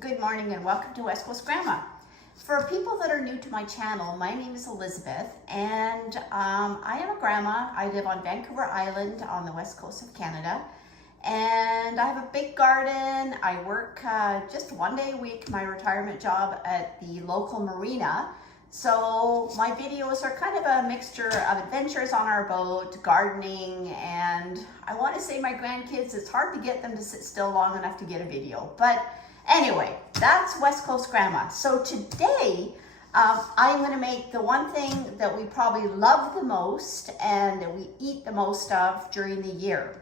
Good morning and welcome to West Coast Grandma. For people that are new to my channel, my name is Elizabeth and I am a grandma. I live on Vancouver Island on the west coast of Canada and I have a big garden. I work just one day a week, my retirement job at the local marina. So my videos are kind of a mixture of adventures on our boat, gardening, and I want to say my grandkids, it's hard to get them to sit still long enough to get a video. But anyway, that's West Coast Grandma. So today, I'm going to make the one thing that we probably love the most and that we eat the most of during the year.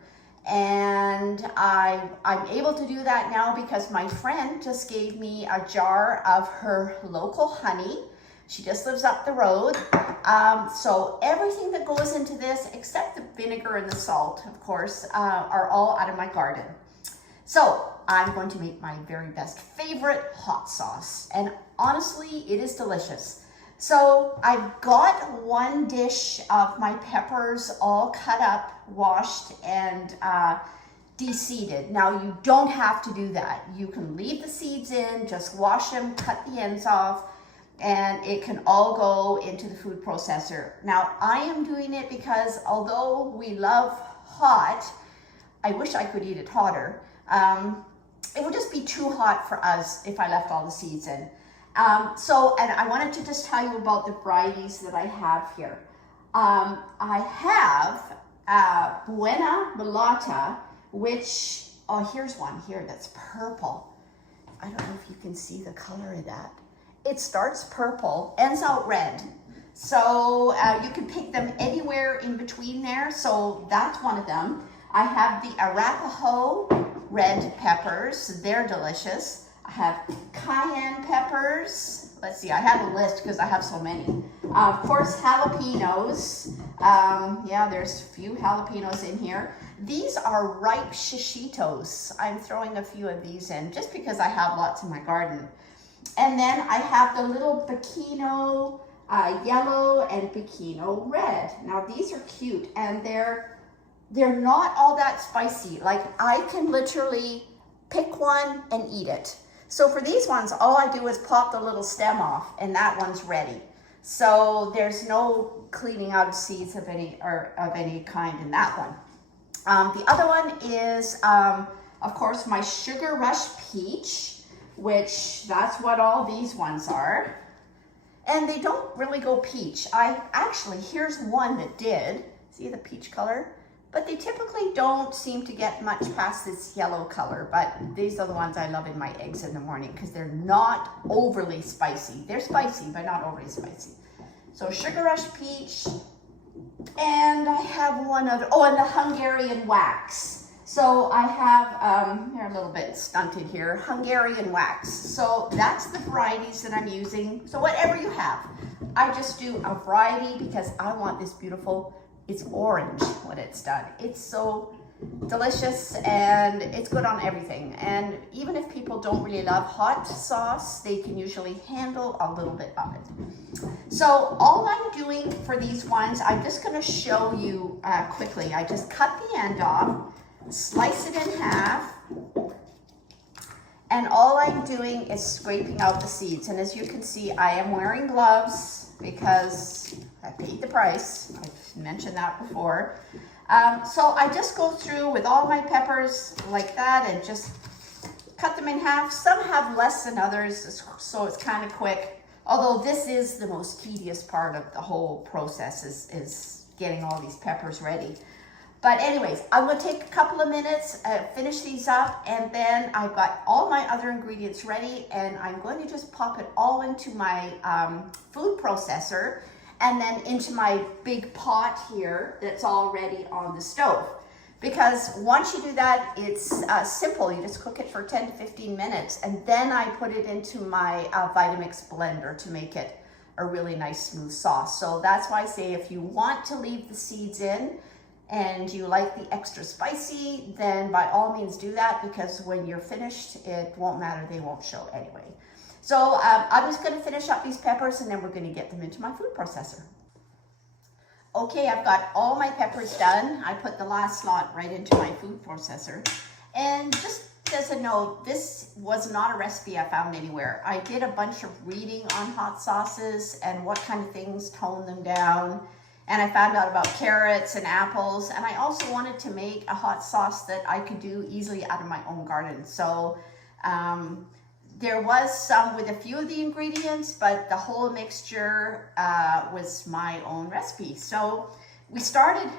And I'm able to do that now because my friend just gave me a jar of her local honey. She just lives up the road. So everything that goes into this, except the vinegar and the salt, of course, are all out of my garden. So I'm going to make my very best favorite hot sauce. And honestly, it is delicious. So I've got one dish of my peppers all cut up, washed, and de-seeded. Now you don't have to do that. You can leave the seeds in, just wash them, cut the ends off, and it can all go into the food processor. Now I am doing it because although we love hot, I wish I could eat it hotter. It would just be too hot for us if I left all the seeds in. And I wanted to just tell you about the varieties that I have here. I have Buena Mulata, which, oh, here's one here that's purple. I don't know if you can see the color of that. It starts purple, ends out red. So you can pick them anywhere in between there. So that's one of them. I have the Arapaho red peppers. They're delicious. I have cayenne peppers. Let's see, I have a list because I have so many. Of course, jalapenos. Yeah, there's a few jalapenos in here. These are ripe shishitos. I'm throwing a few of these in just because I have lots in my garden. And then I have the little Pekino yellow and Pekino red. Now these are cute and they're not all that spicy. Like I can literally pick one and eat it. So for these ones, all I do is pop the little stem off and that one's ready. So there's no cleaning out of seeds of any kind in that one. The other one is, of course, my Sugar Rush Peach, which that's what all these ones are. And they don't really go peach. Here's one that did. See the peach color? But they typically don't seem to get much past this yellow color. But these are the ones I love in my eggs in the morning because they're not overly spicy. They're spicy, but not overly spicy. So Sugar Rush Peach. And I have one other, oh, and the Hungarian Wax. So I have, they're a little bit stunted here, Hungarian Wax. So that's the varieties that I'm using. So whatever you have, I just do a variety because I want this beautiful, it's orange when it's done. It's so delicious and it's good on everything. And even if people don't really love hot sauce, they can usually handle a little bit of it. So all I'm doing for these ones, I'm just gonna show you quickly. I just cut the end off, slice it in half, and all I'm doing is scraping out the seeds. And as you can see, I am wearing gloves because I paid the price. I've mentioned that before. So I just go through with all my peppers like that and just cut them in half. Some have less than others, so it's kind of quick. Although this is the most tedious part of the whole process is getting all these peppers ready. But anyways, I'm going to take a couple of minutes, finish these up, and then I've got all my other ingredients ready, and I'm going to just pop it all into my food processor, and then into my big pot here that's already on the stove. Because once you do that, it's simple. You just cook it for 10 to 15 minutes, and then I put it into my Vitamix blender to make it a really nice smooth sauce. So that's why I say if you want to leave the seeds in, and you like the extra spicy, then by all means do that because when you're finished, it won't matter, they won't show anyway. So I'm just gonna finish up these peppers and then we're gonna get them into my food processor. Okay, I've got all my peppers done. I put the last lot right into my food processor and just just as a note, this was not a recipe I found anywhere. I did a bunch of reading on hot sauces and what kind of things tone them down. And I found out about carrots and apples. And I also wanted to make a hot sauce that I could do easily out of my own garden. So there was some with a few of the ingredients, but the whole mixture was my own recipe. So we started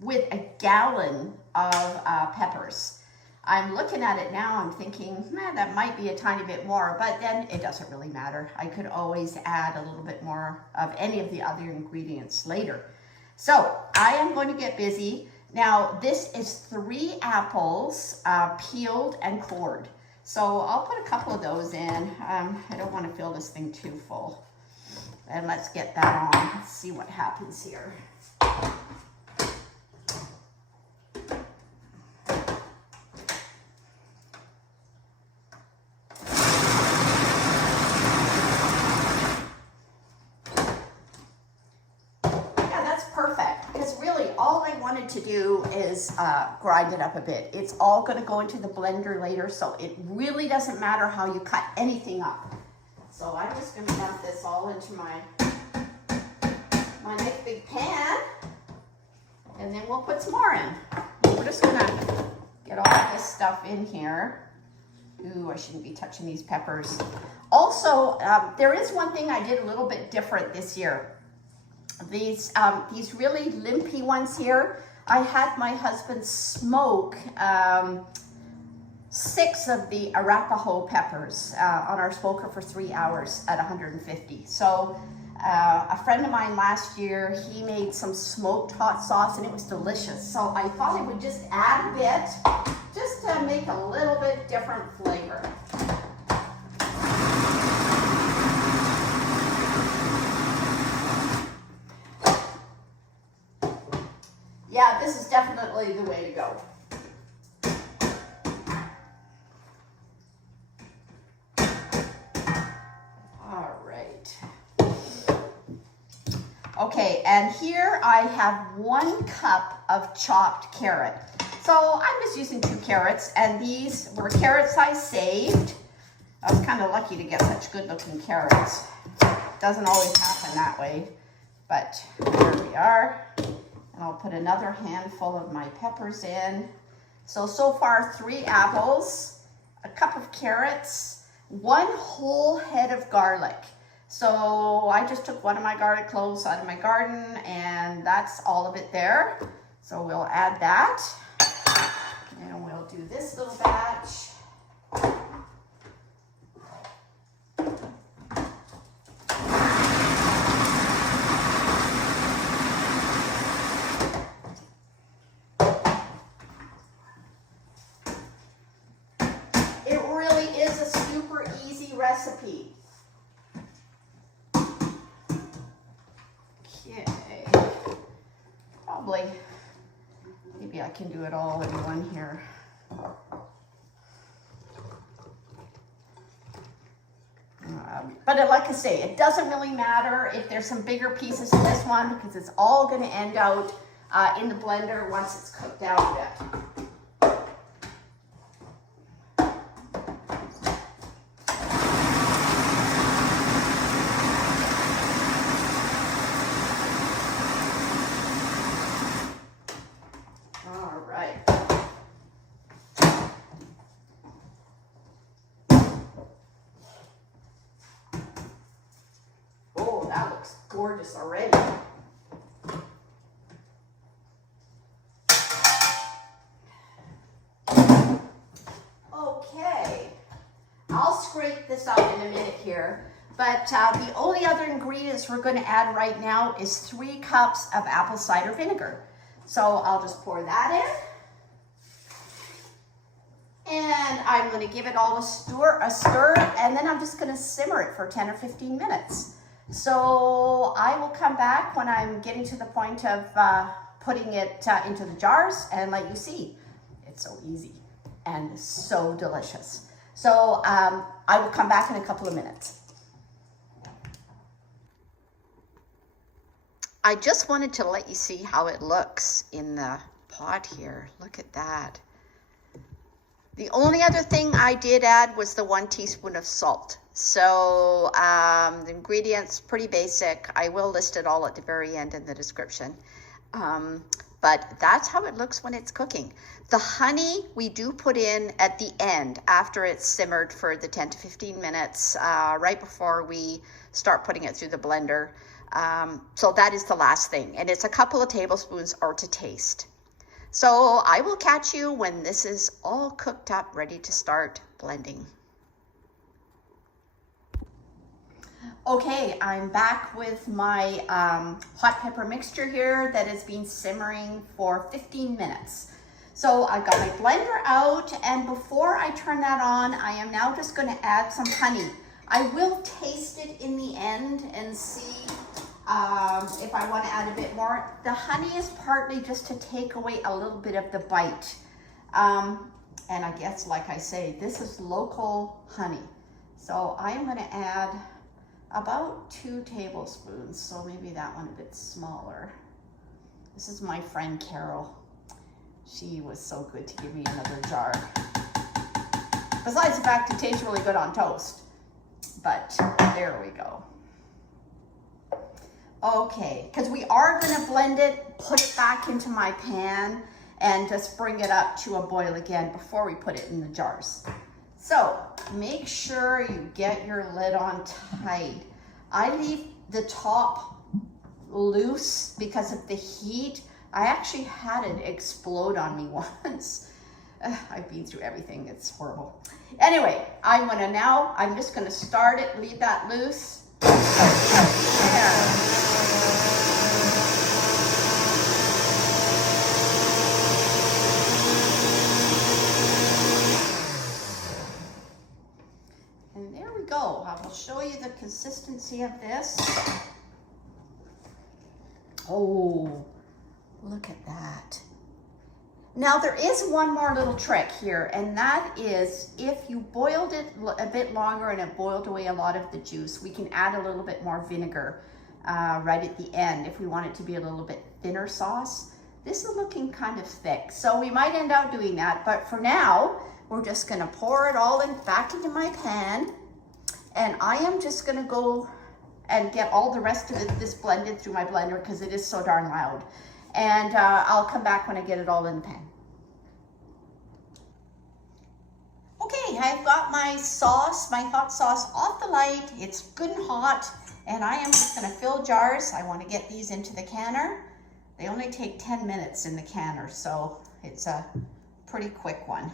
with a gallon of peppers. I'm looking at it now, I'm thinking, man, that might be a tiny bit more, but then it doesn't really matter. I could always add a little bit more of any of the other ingredients later. So I am going to get busy. Now, this is 3 apples peeled and cored. So I'll put a couple of those in. I don't want to fill this thing too full. And let's get that on. Let's see what happens here. To do is grind it up a bit. It's all going to go into the blender later, so it really doesn't matter how you cut anything up. So I'm just going to dump this all into my nice big pan, and then we'll put some more in. We're just going to get all this stuff in here. Ooh, I shouldn't be touching these peppers. Also, there is one thing I did a little bit different this year. These really limpy ones here, I had my husband smoke 6 of the Arapaho peppers on our smoker for 3 hours at 150. So a friend of mine last year, he made some smoked hot sauce and it was delicious. So I thought I would just add a bit just to make a little bit different flavor. Yeah, this is definitely the way to go. All right. Okay, and here I have 1 cup of chopped carrot. So I'm just using 2 carrots, and these were carrots I saved. I was kind of lucky to get such good looking carrots. Doesn't always happen that way, but here we are. And I'll put another handful of my peppers in. So far 3 apples, a cup of carrots, 1 whole head of garlic. So I just took one of my garlic cloves out of my garden, and that's all of it there. So we'll add that. And we'll do this little batch. Recipe. Okay. Probably, maybe I can do it all in one here. But like I say, it doesn't really matter if there's some bigger pieces in this one because it's all going to end out in the blender once it's cooked down a bit. Gorgeous already. Okay, I'll scrape this up in a minute here, but the only other ingredients we're going to add right now is 3 cups of apple cider vinegar. So I'll just pour that in. And I'm going to give it all a stir, and then I'm just going to simmer it for 10 or 15 minutes. So I will come back when I'm getting to the point of putting it into the jars and let you see. It's so easy and so delicious. So I will come back in a couple of minutes. I just wanted to let you see how it looks in the pot here. Look at that. The only other thing I did add was the 1 teaspoon of salt. So the ingredients, pretty basic. I will list it all at the very end in the description. But that's how it looks when it's cooking. The honey we do put in at the end after it's simmered for the 10 to 15 minutes, right before we start putting it through the blender. So that is the last thing. And it's a couple of tablespoons or to taste. So I will catch you when this is all cooked up, ready to start blending. Okay, I'm back with my hot pepper mixture here that has been simmering for 15 minutes. So I got my blender out, and before I turn that on, I am now just going to add some honey. I will taste it in the end and see if I want to add a bit more. The honey is partly just to take away a little bit of the bite. And I guess, like I say, this is local honey. So I am going to add about 2 tablespoons. So maybe that one a bit smaller. This is my friend Carol. She was so good to give me another jar. Besides the fact it tastes really good on toast. But there we go. Okay, because we are going to blend it, put it back into my pan, and just bring it up to a boil again before we put it in the jars. So make sure you get your lid on tight. I leave the top loose because of the heat. I actually had it explode on me once. I've been through everything, it's horrible. Anyway, I'm just gonna start it, leave that loose. There. I will show you the consistency of this. Oh, look at that. Now there is one more little trick here, and that is if you boiled it a bit longer and it boiled away a lot of the juice, we can add a little bit more vinegar right at the end if we want it to be a little bit thinner sauce. This is looking kind of thick, so we might end up doing that, but for now, we're just gonna pour it all back into my pan. And I am just gonna go and get all the rest of this blended through my blender because it is so darn loud. And I'll come back when I get it all in the pan. Okay, I've got my sauce, my hot sauce off the light. It's good and hot. And I am just gonna fill jars. I wanna get these into the canner. They only take 10 minutes in the canner, so it's a pretty quick one.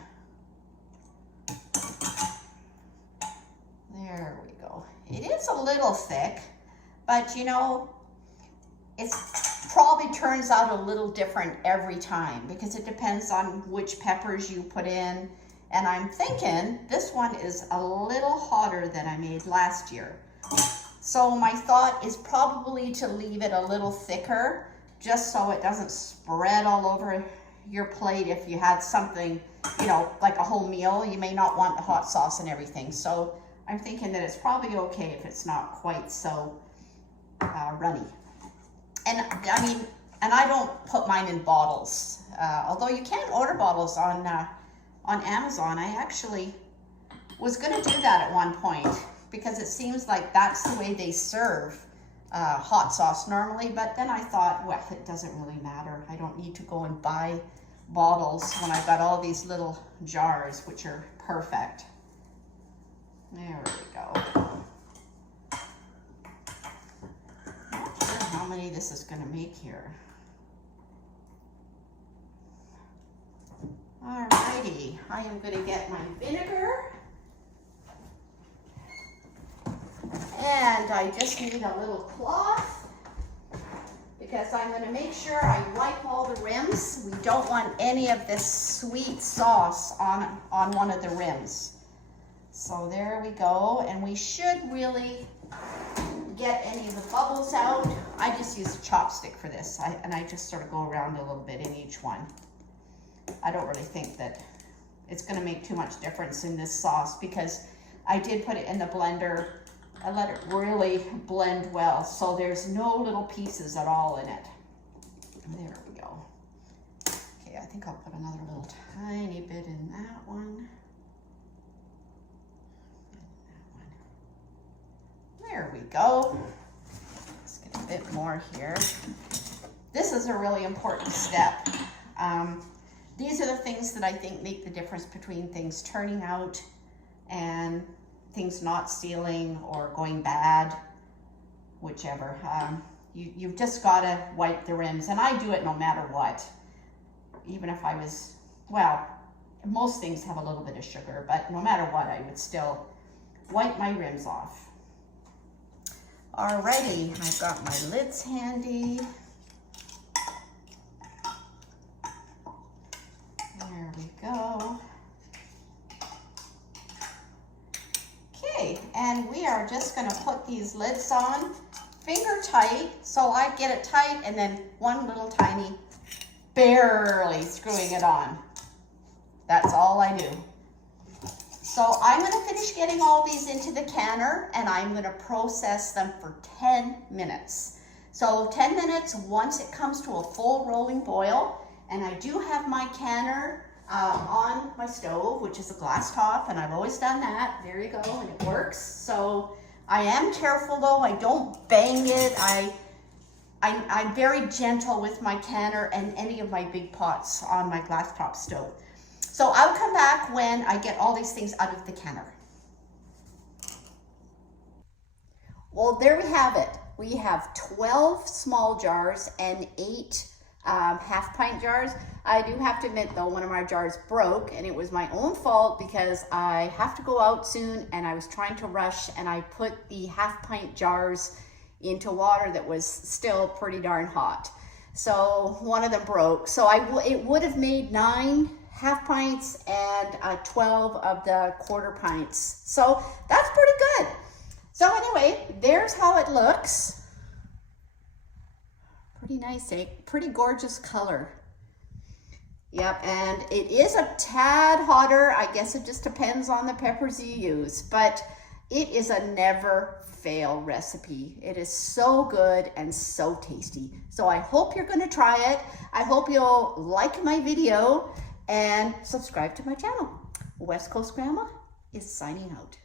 There we go. It is a little thick, but you know, it probably turns out a little different every time because it depends on which peppers you put in. And I'm thinking this one is a little hotter than I made last year. So my thought is probably to leave it a little thicker just so it doesn't spread all over your plate. If you had something, you know, like a whole meal, you may not want the hot sauce and everything. So I'm thinking that it's probably okay if it's not quite so runny. And I mean, and I don't put mine in bottles. Although you can order bottles on Amazon. I actually was gonna do that at one point because it seems like that's the way they serve hot sauce normally. But then I thought, well, it doesn't really matter. I don't need to go and buy bottles when I've got all these little jars, which are perfect. There we go. Not sure how many this is going to make here. Alrighty, I am going to get my vinegar. And I just need a little cloth because I'm going to make sure I wipe all the rims. We don't want any of this sweet sauce on one of the rims. So there we go, and we should really get any of the bubbles out. I just use a chopstick for this, and I just sort of go around a little bit in each one. I don't really think that it's going to make too much difference in this sauce because I did put it in the blender. I let it really blend well, so there's no little pieces at all in it. There we go. Okay, I think I'll put another little tiny bit in that one. There we go. Let's get a bit more here. This is a really important step. These are the things that I think make the difference between things turning out and things not sealing or going bad, whichever. You've just got to wipe the rims, and I do it no matter what. Even if I was, well, most things have a little bit of sugar, but no matter what, I would still wipe my rims off. Alrighty, I've got my lids handy. There we go. Okay, and we are just going to put these lids on finger tight, so I get it tight, and then one little tiny, barely screwing it on. That's all I do. So I'm going to finish getting all these into the canner, and I'm going to process them for 10 minutes. So 10 minutes once it comes to a full rolling boil, and I do have my canner on my stove, which is a glass top, and I've always done that. There you go, and it works. So I am careful though, I don't bang it. I'm very gentle with my canner and any of my big pots on my glass top stove. So I'll come back when I get all these things out of the canner. Well, there we have it. We have 12 small jars and 8 half pint jars. I do have to admit though, one of my jars broke, and it was my own fault because I have to go out soon and I was trying to rush, and I put the half pint jars into water that was still pretty darn hot. So one of them broke. So it would have made 9 half pints and 12 of the quarter pints. So that's pretty good. So anyway, there's how it looks. Pretty nice, eh? Pretty gorgeous color. Yep, and it is a tad hotter. I guess it just depends on the peppers you use, but it is a never fail recipe. It is so good and so tasty. So I hope you're going to try it. I hope you'll like my video and subscribe to my channel. West Coast Grandma is signing out.